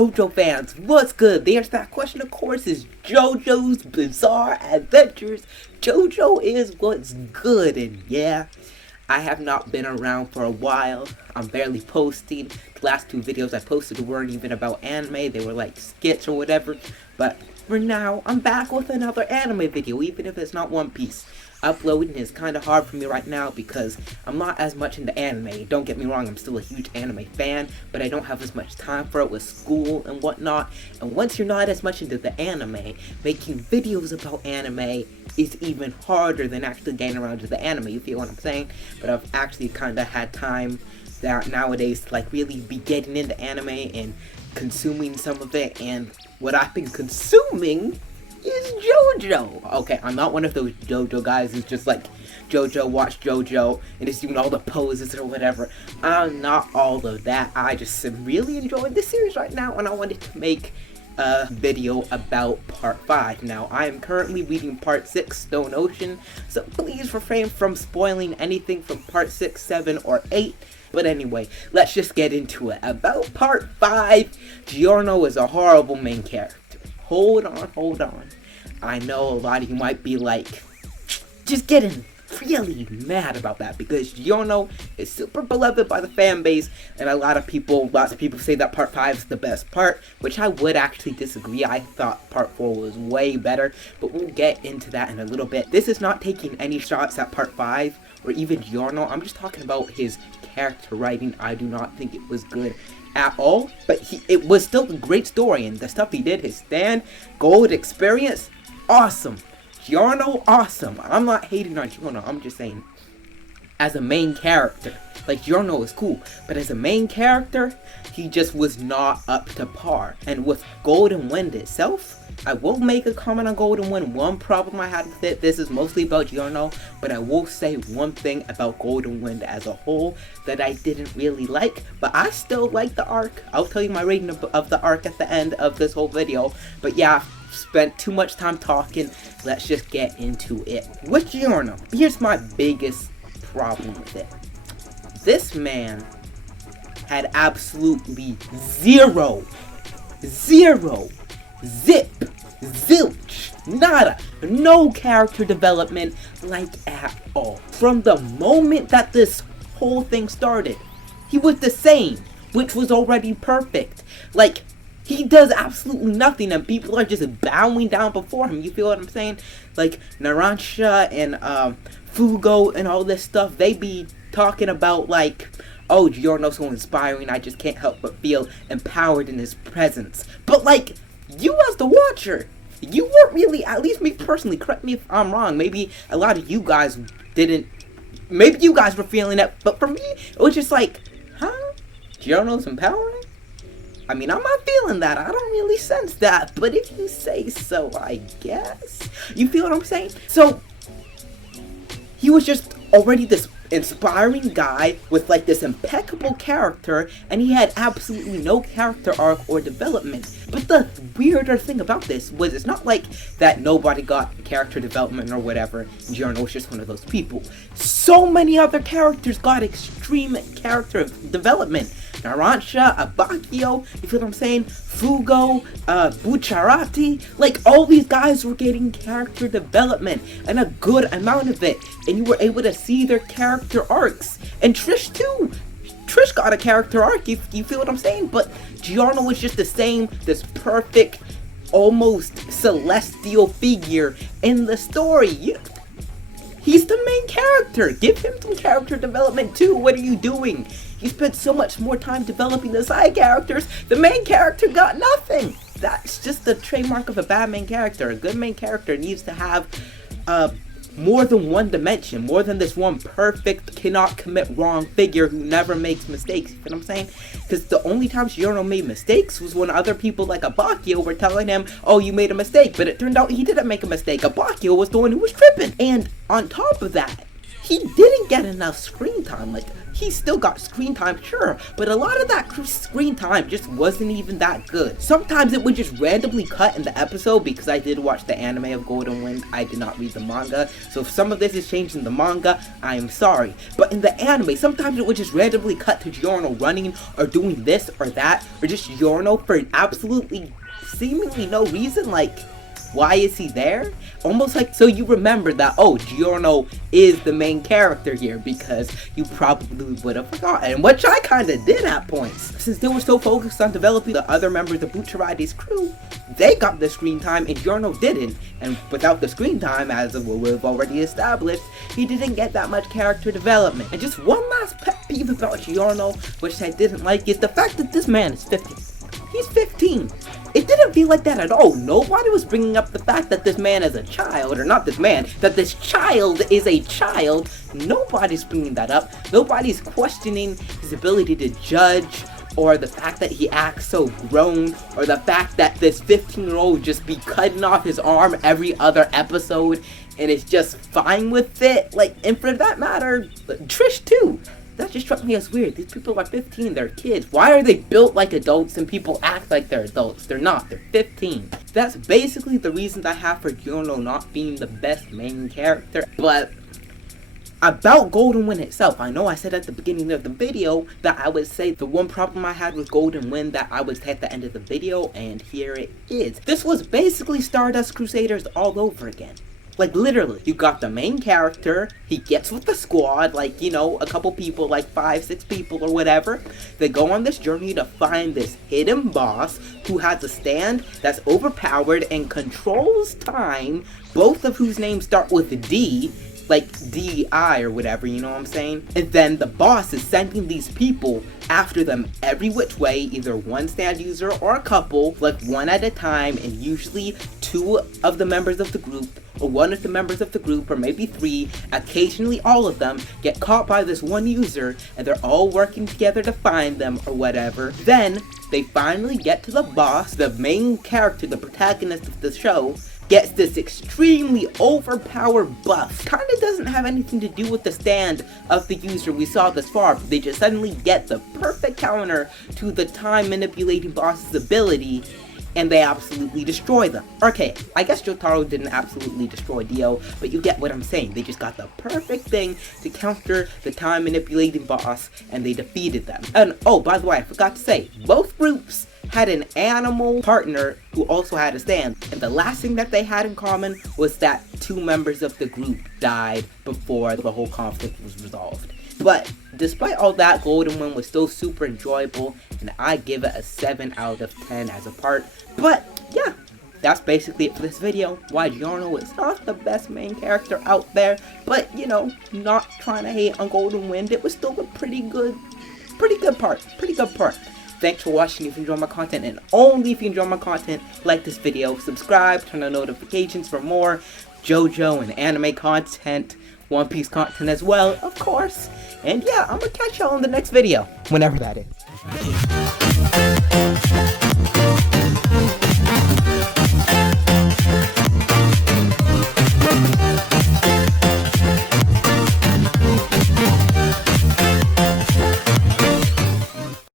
JoJo fans, what's good? The answer to that question, of course, is JoJo's Bizarre Adventures. JoJo is what's good, and yeah, I have not been around for a while. I'm barely posting. The last two videos I posted weren't even about anime. They were like skits or whatever. But for now, I'm back with another anime video, even if it's not One Piece. Uploading is kind of hard for me right now because I'm not as much into anime. Don't get me wrong, I'm still a huge anime fan, but I don't have as much time for it with school and whatnot. And once you're not as much into the anime, making videos about anime is even harder than actually getting around to the anime, you feel what I'm saying? But I've actually kind of had time that nowadays to like really be getting into anime and consuming some of it, and what I've been consuming is JoJo. Okay, I'm not one of those JoJo guys who's just like, JoJo, watch JoJo, and is doing all the poses or whatever. I'm not all of that. I just am really enjoying this series right now, and I wanted to make a video about part 5. Now, I am currently reading part 6, Stone Ocean, so please refrain from spoiling anything from part 6, 7, or 8. But anyway, let's just get into it. About part 5, Giorno is a horrible main character. Hold on. I know a lot of you might be like, just getting really mad about that because Giorno is super beloved by the fan base, and lots of people say that part 5 is the best part, which I would actually disagree. I thought part 4 was way better, but we'll get into that in a little bit. This is not taking any shots at part 5 or even Giorno. I'm just talking about his character writing. I do not think it was good at all, but it was still a great story, and the stuff he did, his stand, gold experience, awesome. Giorno, awesome. I'm not hating on Giorno, I'm just saying, as a main character, like, Giorno is cool, but as a main character, he just was not up to par. And with Golden Wind itself, I will make a comment on Golden Wind. One problem I had with it, this is mostly about Giorno, but I will say one thing about Golden Wind as a whole that I didn't really like, but I still like the arc. I'll tell you my rating of the arc at the end of this whole video, but yeah, spent too much time talking. Let's just get into it. With Giorno, here's my biggest problem with it. This man had absolutely zero, zip, zilch, nada, no character development, like, at all. From the moment that this whole thing started, he was the same, which was already perfect. Like, he does absolutely nothing, and people are just bowing down before him, you feel what I'm saying? Like, Narancia and Fugo and all this stuff, they be talking about like, oh, Giorno's so inspiring, I just can't help but feel empowered in his presence. But like, you as the watcher, you weren't really, at least me personally, correct me if I'm wrong, maybe a lot of you guys didn't, maybe you guys were feeling it, but for me, it was just like, huh? Giorno's empowering? I mean, I'm not feeling that, I don't really sense that, but if you say so, I guess. You feel what I'm saying? So, he was just already this inspiring guy with like this impeccable character, and he had absolutely no character arc or development. But the weirder thing about this was, it's not like that nobody got character development or whatever. Giorno was just one of those people. So many other characters got extreme character development. Narancia, Abakio, you feel what I'm saying? Fugo, Bucciarati, like, all these guys were getting character development, and a good amount of it, and you were able to see their character arcs. And Trish too. Trish got a character arc, you feel what I'm saying? But Giorno was just the same, this perfect, almost celestial figure in the story. He's the main character. Give him some character development too. What are you doing? You spent so much more time developing the side characters. The main character got nothing. That's just the trademark of a bad main character. A good main character needs to have more than one dimension, more than this one perfect, cannot commit wrong figure who never makes mistakes. You know what I'm saying? Because the only time Giorno made mistakes was when other people like Abakio were telling him, oh, you made a mistake, but it turned out he didn't make a mistake. Abakio was the one who was tripping. And on top of that, he didn't get enough screen time. Like, he still got screen time, sure, but a lot of that screen time just wasn't even that good. Sometimes it would just randomly cut in the episode, because I did watch the anime of Golden Wind, I did not read the manga, so if some of this is changed in the manga, I am sorry. But in the anime, sometimes it would just randomly cut to Giorno running, or doing this or that, or just Giorno for absolutely seemingly no reason, like, why is he there? Almost like so you remember that, oh, Giorno is the main character here, because you probably would have forgotten, which I kind of did at points. Since they were so focused on developing the other members of Bucciarati's crew, they got the screen time and Giorno didn't. And without the screen time, as we've already established, he didn't get that much character development. And just one last pet peeve about Giorno, which I didn't like, is the fact that this man is 15. He's 15. It didn't feel like that at all. Nobody was bringing up the fact that this man is a child, or not this man, that this child is a child. Nobody's bringing that up. Nobody's questioning his ability to judge, or the fact that he acts so grown, or the fact that this 15-year-old just be cutting off his arm every other episode and is just fine with it. Like, and for that matter, Trish too. That just struck me as weird. These people are 15, they're kids. Why are they built like adults and people act like they're adults? They're not, they're 15. That's basically the reason I have for Giorno not being the best main character. But about Golden Wind itself, I know I said at the beginning of the video that I would say the one problem I had with Golden Wind that I would say at the end of the video, and here it is. This was basically Stardust Crusaders all over again. Like, literally, you got the main character, he gets with the squad, like, you know, a couple people, like 5-6 people or whatever. They go on this journey to find this hidden boss who has a stand that's overpowered and controls time, both of whose names start with a D, like DI or whatever, you know what I'm saying? And then the boss is sending these people after them every which way, either one stand user or a couple, like one at a time, and usually 2 of the members of the group, or 1 of the members of the group, or maybe 3, occasionally all of them, get caught by this one user, and they're all working together to find them or whatever. Then they finally get to the boss. The main character, the protagonist of the show, gets this extremely overpowered buff. Kinda doesn't have anything to do with the stand of the user we saw thus far, but they just suddenly get the perfect counter to the time manipulating boss's ability, and they absolutely destroy them. Okay, I guess Jotaro didn't absolutely destroy Dio, but you get what I'm saying. They just got the perfect thing to counter the time manipulating boss, and they defeated them. And oh, by the way, I forgot to say, both groups had an animal partner who also had a stand, and the last thing that they had in common was that 2 members of the group died before the whole conflict was resolved. But despite all that, Golden Wind was still super enjoyable, and I give it a 7 out of 10 as a part. But yeah, that's basically it for this video. Why Giorno is not the best main character out there, but you know, not trying to hate on Golden Wind, it was still a pretty good part. Thanks for watching. If you enjoy my content, and only if you enjoy my content, like this video, subscribe, turn on notifications for more JoJo and anime content, One Piece content as well, of course. And yeah, I'm gonna catch y'all in the next video, whenever that is.